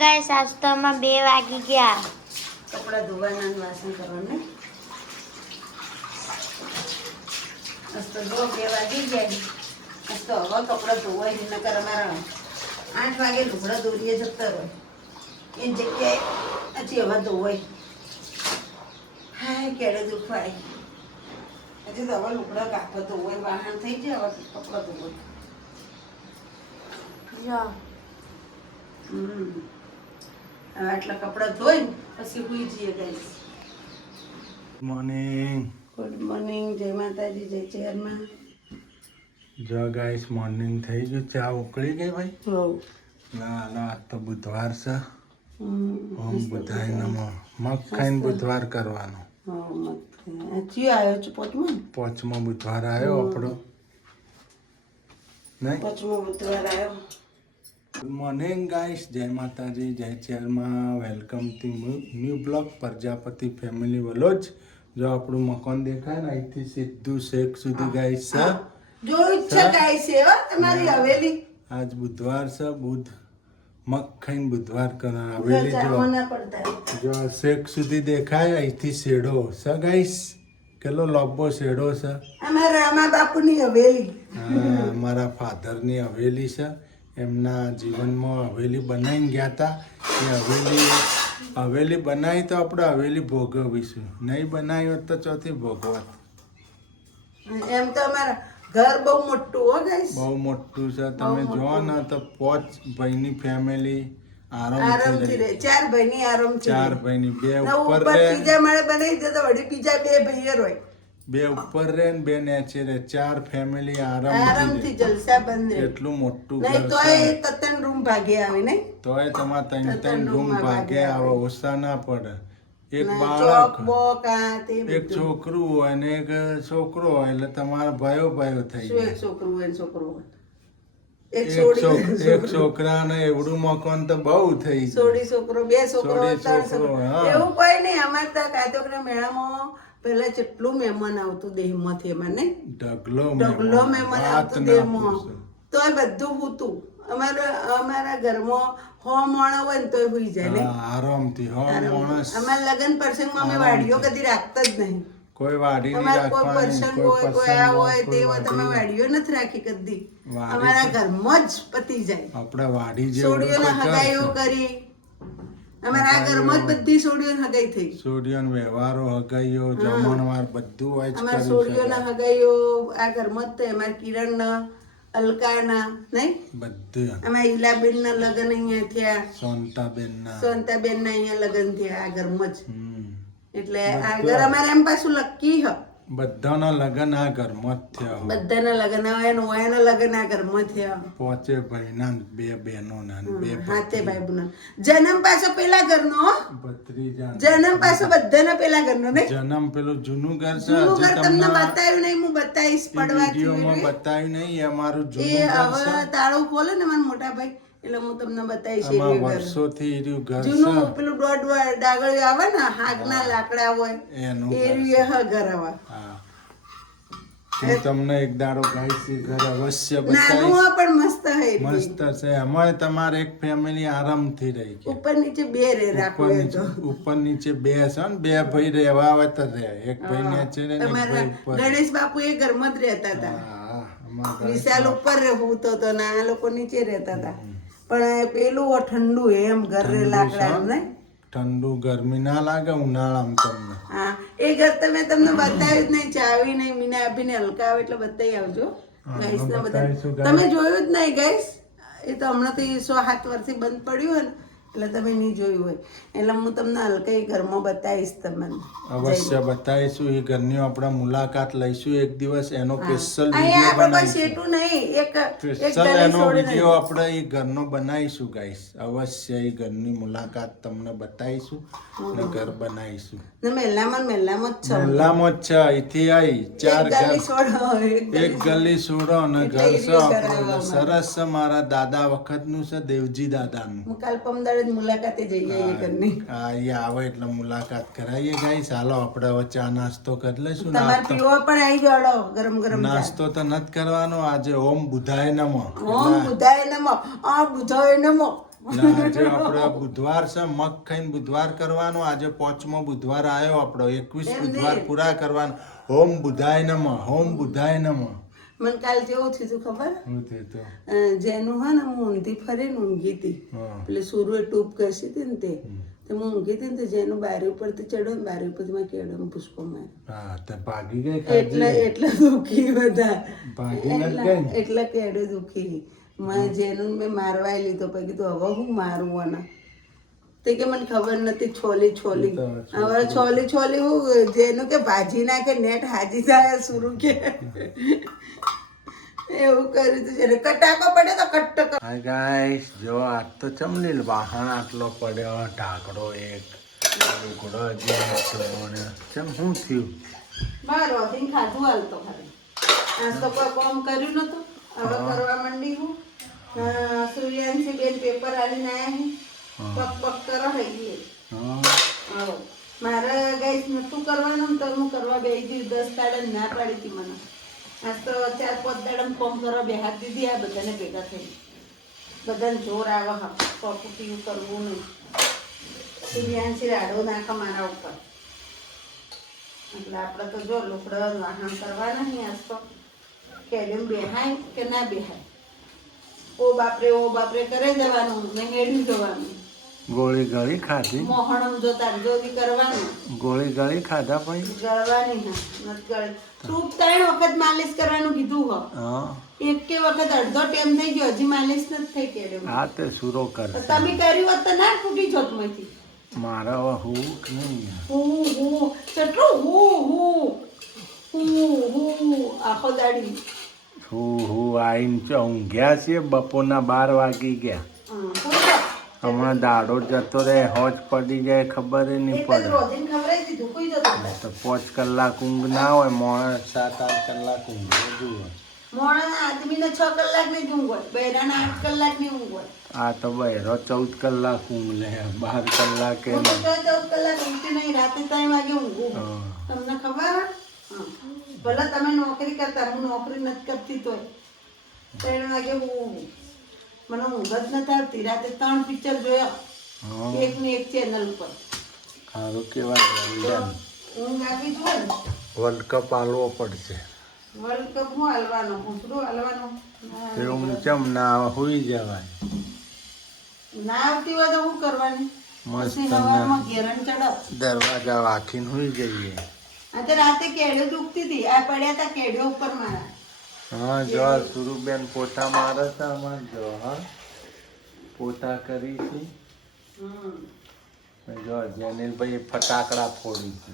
Guys આજ તો અમે 2 વાગી ગયા. કપડા ધોવાના અને વાસણ કરવાના. આજ તો 2 વાગી ગયા. આજ તો હવે કપડા ધોવાય જ નકર અમારા 8 વાગે લુગડા દોરીએ જતા હોય એ જગ્યાએ હજી હવે ધોવાય. હાય કેળે દુખાય. હજી તો હવે લુગડા કાપડ ધોવાય વાહન થઈ જાય. હવે કપડા ધોવાય. જો આટલા કપડા ધોઈ પછી સુઈ જઈએ ગાઈસ. મોર્નિંગ. Good morning. જય માતાજી. જય ચેરમાં. જો ગાઈસ મોર્નિંગ થઈ ગયું. ચા ઉકળી ગઈ ભાઈ? હો ના ના તો બુધવાર છે. ઓમ મસ્ત બુધાય નમો. મગ ખાઈને બુધવાર કરવાનો. હા મત ચિયો આવ્યો છે પોચમાં? પાંચમો બુધવાર આવ્યો આપણો. નહીં? પોચમો બુધવાર આવ્યો. Good morning guys. જય માતાજી. જય ચેરમાં. Welcome to new blog Prajapati family vlog. જો આપણું મકાન દેખાય ને અહીંથી સીધું શેખ સુધી ગાઈસ છે. જોયું જ છે ગાઈસ એ હો તમારી હવેલી. આજ બુધવાર છે. બુધ મગ ખાઈને બુધવાર કરે. હવેલી જો જામના પડતા. જો શેખ સુધી દેખાય અહીંથી શેડો છે ગાઈસ. કેટલો લાંબો શેડો છે. અમારા બાપુની હવેલી. હા, મારા ફાધરની હવેલી છે. એમના જીવનમાં હવેલી બનાવીને ગયા હતા. એ હવેલી બનાવી તો આપણે હવેલી ભોગવીશું. નહીં બનાવી હોત તો ચોથી ભોગવત. એમ તો અમારા ઘર બહુ મોટું હો ગાઈસ. બહુ મોટું છે. તમે જો ને તો 5 ભાઈની ફેમિલી આરામથી આરામથી રહે. 4 ભાઈની આરામથી 4 રહે. ભાઈની 2 ના, ઉપર ઉપર રહે, ત્રીજા માળે બનાવી દે તો વળી બીજા 2 ભાઈઓ હોય. 2 ઉપર રહે ને 2 નીચે રહે. 4 ફેમિલી આરામથી આરામથી જલસા બંધ રહે. એટલું મોટું નહીં ઘર તોય છે. તત્તન રૂમ ભાગે આવે નહીં. તોય તમારે ત્રણ ત્રણ રૂમ રૂમમાં ભાગે ભાગે આવે. ઓછા ના પડે. એક ચોક બાળક, બોક આ તે એક બધું. છોકરું હોય ને એક છોકરો હોય એટલે તમારા ભાઈઓ થઈ શું જાય. એક છોકરું હોય ને છોકરો હોય. એક એક સોડી હોય ને એક છોકરો. છોકરાને એવડું મકાન તો બહુ થઈ જાય. સોડી છોકરો 2 છોકરો સોડી 3 છોકરો, છોકરો હા. એવું કોઈ નહીં. અમારે તો કાતોકના મેળામાં પેલા કેટલું મહેમાન આવતું દેહમાંથી એમાં નહીં. ઢગલો ઢગલો મહેમાન વાત આવતું ના દેહમાં. પૂછો. તોય બધું હૂતું. અમારા ઘરમાં 100 માણસ હોય ને તોય હુઈ જાય નહીં. હા, આરામથી હો માણસ. અમારા લગ્ન પ્રસંગમાં અમે વાડીઓ કદી રાખતા જ નહીં. કોઈ વાડી નહીં અમારે કોઈ રાખવાની, પ્રસંગ કોઈ હોય કોઈ આ હોય તે હોય તમે વાડી. વાડીઓ નથી રાખી કદી. વાડી અમારા ઘરમાં જ પતી જાય. આપણે વાડી જેવું સોડીઓના કોઈ હગાઈઓ કરશે. કરી. અમારા આ ઘરમાં જ બધી સોડીઓની હગાઈ થઈ. સોડિયોનો વ્યવહારો હગાઈઓ જમણવાર બધું હોય જ અમારા કરી સોડીઓના હગાઈઓ આ ઘરમાં જ થઈ. અમારા કિરણના અલકાના નહીં. બધું. અમારા ઈલાબેનના લગ્ન અહીંયા થયા. સોનતાબેનના. સોનતાબેનના અહીંયા લગ્ન થયા આ ઘરમાં જ. એટલે આ બધું. ઘર અમારે એમ પાછું લકી હ. બધાના લગ્ન આ ઘરમાં જ થયા. બધાના લગ્ન હોય ને ઓયાના લગ્ન આ ઘરમાં થયા. 5 ભાઈના ને 2 બહેનોના ને 2 હાથે ભાઈ બુના. જન્મ પાછો પેલા ઘરનો હો. ભત્રીજા. જન્મ પાછો બધાના પેલા ઘરનો નહીં. જન્મ પેલું જૂનું ઘર છે. જૂનું ઘર હજી તમને તમને બતાવ્યું નહીં. હું બતાવીશ પડવાથી વિડીયોમાં બતાવ્યું નહીં. એ અમારું એ જૂનું ઘર હવે છે. તાળું ખોલે ને મારા મોટા ભાઈ એટલે હું તમને બતાવીશ એ આમાં ઘર. વર્ષોથી એ રહ્યું ઘર જૂનું છે. પેલું ડાગળિયું આવે ને હાથના લાકડા હોય એનું એ ઘર છે. રહ્યું ઘર આવે. હા. હું તમને એક દાડો ગાઈસ ઈ ઘર અવશ્ય નાનું બતાવીશ. હોય પણ મસ્ત હે. મસ્ત છે. એમાંય તમારે એક ફેમિલી આરામથી રહી કે ઉપર નીચે 2 રે રાખો ઉપર એ નીચે તો. ઉપર નીચે 2 છે ને 2 ભાઈ રહેવા આવે તો રહે. એક ભાઈ નીચે રહે ને એક તમારા ભાઈ ઉપર. ગણેશ બાપુ એ ઘરમાં જ રહેતા હતા. હા, અમારા ઘરે વિશાલ ઉપર રહેતો હતો ને આ લોકો નીચે રહેતા હતા. પણ પેલું ઠંડુ એમ ઘર લાકડા નહીં. ઠંડુ ગરમી ના લાગે ઉનાળામાં તમને. હા એ ઘર તમને બતાવ્યું જ નહીં. ચાવી નહીં. મીના આપીને હલકા આવે એટલે બતાવી આવજો ગાઈસ ને બધા. બતાવીશું guys. તમે જોયું જ નહીં ગાઈસ. એ તો હમણાંથી 6-7 વર્ષથી બંધ પડ્યું હોય ને એટલે તમે નહીં જોયું હોય. એટલે હું તમને હલકા એ ઘરમાં બતાવીશ તમને. અવશ્ય બતાવીશું. એ ઘરની આપણે મુલાકાત લઈશું એક દિવસ. એનો સ્પેશિયલ અહીંયા વિડીયો આપણે બસ બનાવીશું. એટલું નહીં. એક સ્પેશિયલ ગલી એનો છોડીને. વિડીયો આપણે એ ઘરનો બનાવીશું ગાઈસ. અવશ્ય એ ઘરની મુલાકાત તમને બતાવીશું અને ઘર બનાવીશું. ને મહેલામાં જ છે. મહેલામાં જ છે. અહીંથી આવી 4 એક ગલી ઘર. છોડો, એક ગલી છોડો અને એટલે ઘર એ છે રીતે આપણું. કરાવવામાં. સરસ છે. મારા દાદા વખતનું છે. દેવજી દાદાનું. હું કાલ પમદાડે જ મુલાકાતે જઈએ એ ઘરની. હા, એ આવે એટલે મુલાકાત કરાવીએ ગાઈસ. હાલો આપણે હવે ચા નાસ્તો કરી લઈશું. તમારે પીવો પણ આવી જાડો ગરમ ગરમ ચા. નાસ્તો તો નથી કરવાનો આજે. ઓમ બુધાય નમઃ. ઓમ બુધાય નમો. આ બુધાય નમો. ને આજે આપણે બુધવાર છે, મગ ખાઈને બુધવાર કરવાનો. આજે 5મો બુધવાર આવ્યો આપણો. 21 બુધવાર પૂરા કરવાનો. ઓમ બુધાય નમઃ, ઓમ બુધાય નમઃ. મને કાલ જેવું થયું ખબર, હું તે તો જેનું હે ને હું ઊંધી ફરીને ઊંઘી હતી, એટલે સુરુએ ટૂપ ઘસી હતી ને તે હું ઊંઘી હતી ને તો જેનું બારી ઉપરથી ચડ્યો ને બારી ઉપરથી મેં કેળામાં પુષ્પો માર્યો. હા તે ભાગી ગઈ. એટલે દુખી બધા, ભાગી નથી ગઈ. એટલે કેળે દુખી. મેં જેનું મેં મારવા લીધો પછી કીધું હવે હું મારું આના. તે કે મને ખબર નથી, છોલી હવે છોલી હું જેનું કે ભાજી નાખે નેટ હાજી થાય સુરુ કે એવું કર્યું તું. જેને કટાકો પડ્યો તો કટ્ટક. હાય ગાઈસ, જો આજ તો ચમલીલ વાહણ આટલો પડ્યો, ઢાકડો એક, લુગડો જે ચમ શું થયું? બાર વધીને ખાધું હાલતો ખાલી. આજ તો કોઈ કામ કર્યું નતું, હવે કરવા માંડી હું. સૂર્યાંશી બેન પેપર આલીને આયા હું, પગ કરો થઈ ગઈ. મારે ગાઈસ નતું કરવાનું તો હું કરવા બેસી ગઈ. 10 દાડા ના પાડી હતી મને. આજ તો 4-5 દાડા ફોર્મ કરવા બે હાથ દીધી. આ બધાને ભેગા થઈ, બધાને જોર આવે. હા પપ્પુ પીવું કરવું નહીં. સૂર્યાંશી રાડો નાખે મારા ઉપર. એટલે આપણે તો જો લુકડો વાહન કરવાના નહીં. આજ તો કેમ બેહાય કે ના બેહાય, ઓ બાપરે કરે જવાનું ને હેડ્યું જવાનું. ગોળી ગળી ખાધી, મોહણમ જોતા જોવી કરવાનું. ગોળી ગળી ખાધા પછી ગળવાની હા નથી ગળી. ટૂંક 3 વખત માલિશ કરવાનું કીધું હો. એક વખત અડધો ટાઈમ થઈ ગયો, હજી માલિશ નથી થઈ કેડ્યો. હા તે સુરો કર. તમે કર્યું હોત તો ના તૂટી જોત માંથી. મારા હવે હું નહીં હું ચટલું હું આખો દાડી હું આઈને ઊંઘ્યા છીએ. બપોરના 12 વાગી ગયા. હમણાં દાડો જતો રહે, હોજ પડી જાય ખબર નહીં પડે. તો 5 કલાક ઊંઘ ના હોય, મોડા 7-8 કલાક ઊંઘ જુઓ. મોડા આદમીને 6 કલાકની જ ઊંઘ હોય, બૈરાને 8 કલાકની ઊંઘ હોય. આ તો બહેરો 14 કલાક ઊંઘ લે, 12 કલાકે. હું તો 14 કલાક ઊંઘતી નહીં, રાતે 3 વાગે ઊંઘું. તમને ખબર? ભલે તમે નોકરી કરતા, હું નોકરી નથી કરતી તોય 3 વાગે હું મને ઊંઘ જ નથી આવતી. રાતે 3 પિક્ચર જોયા, એકને એક ચેનલ ઉપર. સારું કહેવાય. ઊંઘ આપી જોઈએ ને. વર્લ્ડ કપ હાલવો પડશે. વર્લ્ડ કપ હું હાલવાનો, પૂછડું હાલવાનો. એવું ચમ ના હોઈ જવાય. ના આવતી હોય તો શું કરવાની? મસ્ત સવારમાં ઘેરણ ચડપ, દરવાજા વાખીને હોઈ જઈએ. આ તો રાતે કેડ્યો દુખતી હતી, આ પડ્યા હતા કેડ્યો ઉપર મારા. હા જો સુરુબેન પોતા મારે છે અમારે. જો હા પોતા કરી છે. જો જેનિલભાઈ ફટાકડા ફોડી છે.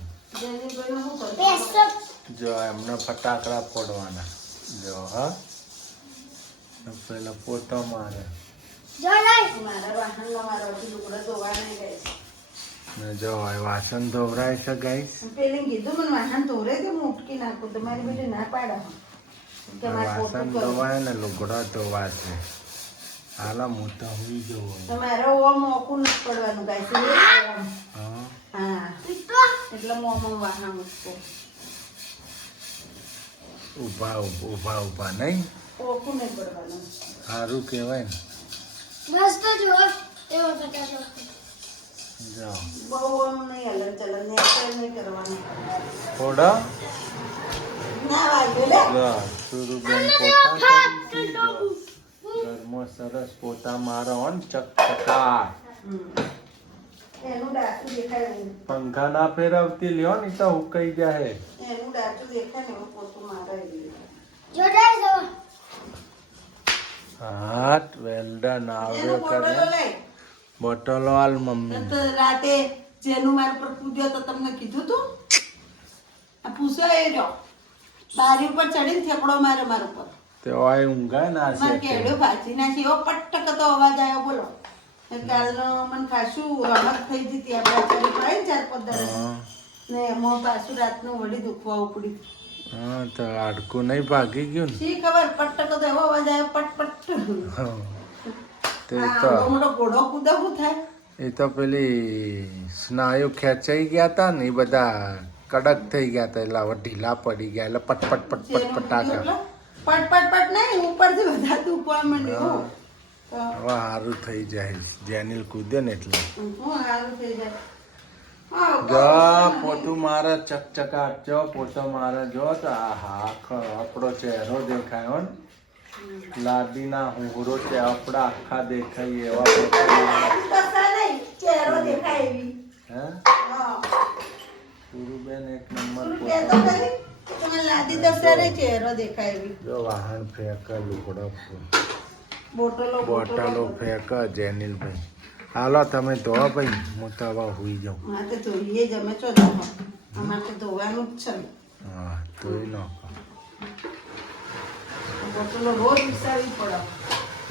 જો એમને ફટાકડા ફોડવાના. જો હા પેલા પોતા મારે. ને જો વાસણ ધોવરાય છે ગાઈસ. પેલી કીધું મને વાહન ધોરે કે હું ઉટકી નાખું, તમારી બેટી ના પાડે. વાસણ ધોવાય ને લુગડા ધોવા છે. હાલા મોટા હોઈ જવો. તમારે ઓમ મોકું નથી પડવાનું ગાઈસ. હા એટલે મોમાં વાહન મૂકવો. ઊભા નહીં ઓકું નહીં પડવાનું. સારું કહેવાય ને. જાઓ બહુ આમ નહીં હલન ચલન નહીં કરવાનું. થોડા ના વાગ્યું લે. સુરુબેન પોતા કરી છે. ઘરમાં સરસ પોતા મારો હો ને ચકચકા. એનું ડાચું દેખાય એવું. પંખા ના ફેરવતી લ્યો ને તો હુકાઈ જાય. એનું ડાચું દેખાય ને એવું પોતું મારે. હા વેલ ડન. આવ્યો કરે બોટલો હાલ મમ્મી. તો રાતે જેનું મારા પર કૂદ્યો તો તમને કીધું તું. આ પૂછ્યો એ રહ્યો બારી ઉપર ચડીને થેકડો મારે મારા ઉપર. તે ઓય ઊંઘાય ના મારે છે. કેડ્યો ભાજી નાખી એવો પટ્ટક તો અવાજ આવ્યો. બોલો કાલનો મને ખાસું રમત થઈ જતી. આપણે ચડી પડે ને 4-5 દાડા ને એમાં પાછું રાતનું વળી દુખવા ઉપડી. હા તો હાડકું નહીં ભાગી ગયું ને. શી ખબર પટ્ટક તો એવો અવાજ આવ્યો પટ. તે તો મોટો ઘોડો કૂદવું થાય. એ તો પેલી સ્નાયુ ખેંચાઈ ગયા હતા ને એ બધા કડક થઈ ગયા હતા એટલે હવે ઢીલા પડી ગયા એટલે પટ પટાકા. પટ નહીં ઉપરથી બધા દુખવા માંડ્યું. તો હવે સારું થઈ જાય જેનિલ કૂદે ને એટલે હું સારું થઈ જાય. હા, જો બસ. પોતું મારે ચકચકાટ જો પોતો મારે જો તો આહા આખો આપણો ચહેરો દેખાય હો ને. લાદીના હુંગરો છે આપણા આખા દેખાય એવા પોતા મારે. કશા નહીં, ચહેરો દેખાય એવી. હે હા. સુરુબેન એક નંબર શું કહેતો પોતા ખરી? તમે લાદી દસરે ચહેરો દેખાય એવી. જો વાહન ફેંક લુગડો બોટલો બોટલો ફેંક જેનિલભાઈ હાલો તમે ધો ભાઈ હું તો હવે હુઈ જાઉં હા તો ધોઈએ જ અમે છો જાઓ. અમારે તો ધોવાનું જ છે ને. હા ધોઈ નાખો બોટલો રોજ વિસાવી પડે.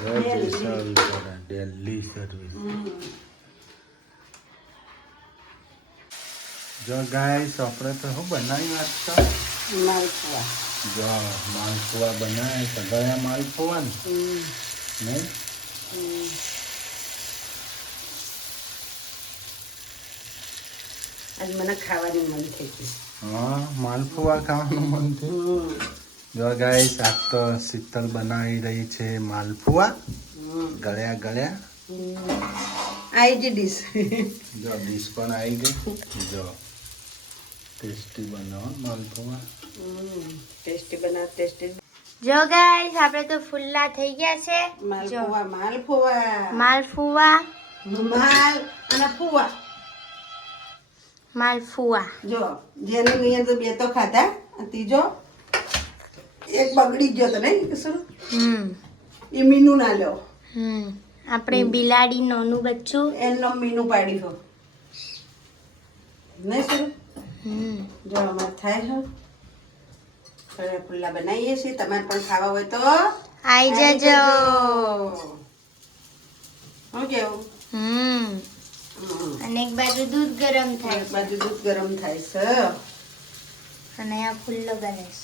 રોજ સર્વિસ કરે ડેલી સર્વિસ જો ગાઈસ આપણે તો શું બનાવ્યું આજ તો માલપુઆ. જો માલપુઆ બનાવે તો ગયા માલપુઆ ને નહીં આજ મને ખાવાની મન થઈ ગઈ. હા માલપુઆ ખાવાનું મન થયું જો ગાઈસ આજ તો શીતલ બનાવી રહી છે માલપુઆ ગળ્યા ગળ્યા આઈ જી ડીશ. જો ડીશ પણ આવી ગઈ જો ટેસ્ટી બનાવો માલપુઆ ટેસ્ટી બનાવ ટેસ્ટી. જો ગાઈસ આપણે તો ફુલ્લા થઈ ગયા છે. જો માલપુઆ માલપુઆ માલફુવા માલ અને પુઆ. માલફુવા જો જેને અહીંયા તો બે તો ખાધા અને ત્રીજો એક બગડી ગયો તો નહીં શું એ મીનું ના લ્યો. આપણે બિલાડી નાનું બચ્ચું એનો મીનું પાડી હો નહીં શું. જો અમારે થાય છે હવે પુલ્લા બનાવીએ છીએ. તમારે પણ ખાવા હોય તો આઈ જજો. શું કેવું? અને એક બાજુ દૂધ ગરમ થાય એક બાજુ દૂધ ગરમ થાય છે અને આ ફુલ્લો બને છે.